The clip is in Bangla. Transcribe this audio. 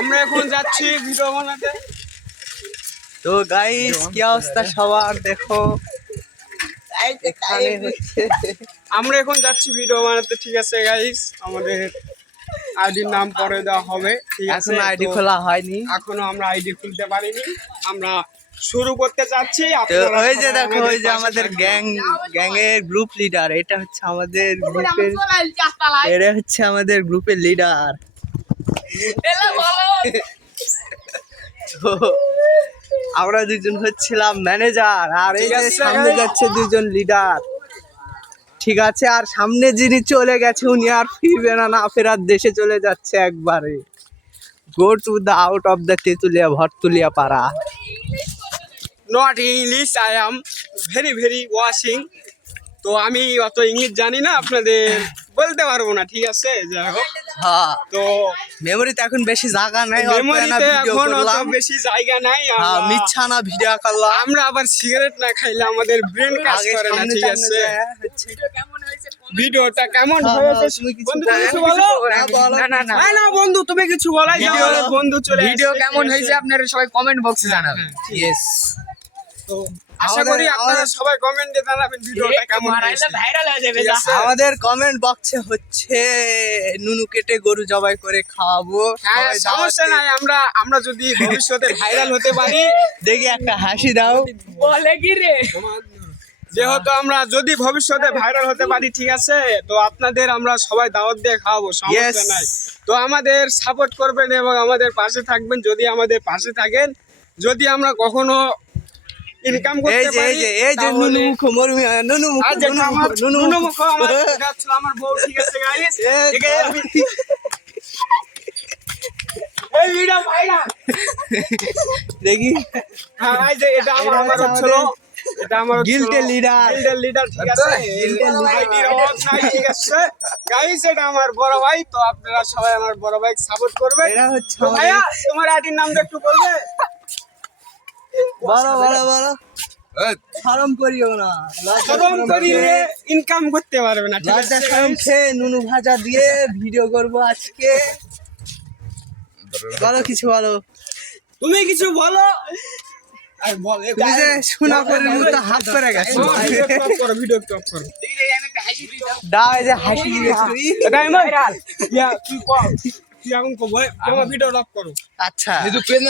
আমরা এখন যাচ্ছি ভিডিও বানাতে। তো গাইস কি অবস্থা সবার, দেখো এখানে হচ্ছে আমরা এখন যাচ্ছি ভিডিও বানাতে, ঠিক আছে গাইস? আমাদের আইডির নাম পরে দেওয়া হবে, ঠিক আছে? এখনো আইডি খোলা হয়নি, এখনো আমরা আইডি খুলতে পারিনি, আমরা শুরু করতে যাচ্ছি। তো ওই যে দেখো ওই যে আমাদের গ্যাং এর গ্রুপ লিডার, এটা হচ্ছে আমাদের গ্রুপের, এরা হচ্ছে আমাদের গ্রুপের লিডার। তো আমরা দুজন হচ্ছিলাম ম্যানেজার, আর এই যে সামনে যাচ্ছে দুজন লিডার, ঠিক আছে? আর সামনে যিনি চলে গেছে উনি আর ফিরবে না, না ফেরার দেশে চলে যাচ্ছে একবারে। Go to the out of the তেঁতুলিয়া ভরতুলিয়া পাড়া। Not English, I am very washing. তো আমি অত ইংলিশ জানি না, আপনাদের বলতে পারবো না, ঠিক আছে? যাই হোক, হ্যাঁ, তো মেমোরিতে এখন বেশি জায়গা নাই, মেমোরিতে এখন অত বেশি জায়গা নাই, মিচ্ছা না ভিডিও করলাম। আমরা আবার সিগারেট না খাইলে আমাদের ব্রেন কাজ করে না, ঠিক আছে? ভিডিওটা কেমন হয়েছে বন্ধু কিছু বলো। না বন্ধু তুমি কিছু বলাই যাও, বন্ধু চলে ভিডিও কেমন হয়েছে আপনারা সবাই কমেন্ট বক্সে জানাবেন। ইয়েস, তো আশা করি আপনারা সবাই কমেন্টে জানাবেন ভিডিওটা কেমন হয়েছে, ভাইরাল হয়ে যাবে। আমাদের কমেন্ট বক্সে হচ্ছে নুনু কেটে গরু জবাই করে খাওয়াবো। হ্যাঁ, সমস্যা নাই, আমরা যদি ভবিষ্যতে ভাইরাল হতে পারি, দেখি একটা হাসি দাও। বলে কি রে, যেহেতু আমরা যদি ভবিষ্যতে ভাইরাল হতে পারি, ঠিক আছে? তো আপনাদের আমরা সবাই দাওয়াত দিয়ে খাওয়াবো, সমস্যা নাই। তো আমাদের সাপোর্ট করবেন এবং আমাদের পাশে থাকবেন। যদি আমাদের পাশে থাকেন, যদি আমরা কখনো ইনকাম করতে পারি, এই যে নুনু মুখ মরমি, নুনু মুখ নুনু মুখ আমার বউ, ঠিক আছে গাইস? এই ভিডিও ভাইরাল দেখি। হ্যাঁ, এই যে এটা আমার হচ্ছিল, এটা আমার গিল্ডের লিডার, ঠিক আছে? আইডির অভাব নাই, ঠিক আছে গাইস? এটা আমার বড় ভাই, তো আপনারা সবাই আমার বড় ভাইকে সাপোর্ট করবেন। এরা হচ্ছে তো ভাইয়া তোমার আইডির নামটা একটু বলবে? বলো শরম করিও না, শরম করিলে ইনকাম করতে পারবে না, ঠিক আছে? শরম খেয়ে নুনু ভাজা দিয়ে ভিডিও করব আজকে। বলো কিছু বলো, তুমি কিছু বলো। আর বল, তুমি যে শোনা করে মতো হাত করে গেছো। ভিডিও টপ করো, দাও এই যে হাসি দিয়েছো। এটা ভাইরাল তুই এখন কো ভাই, ভিডিও টপ করো। আচ্ছা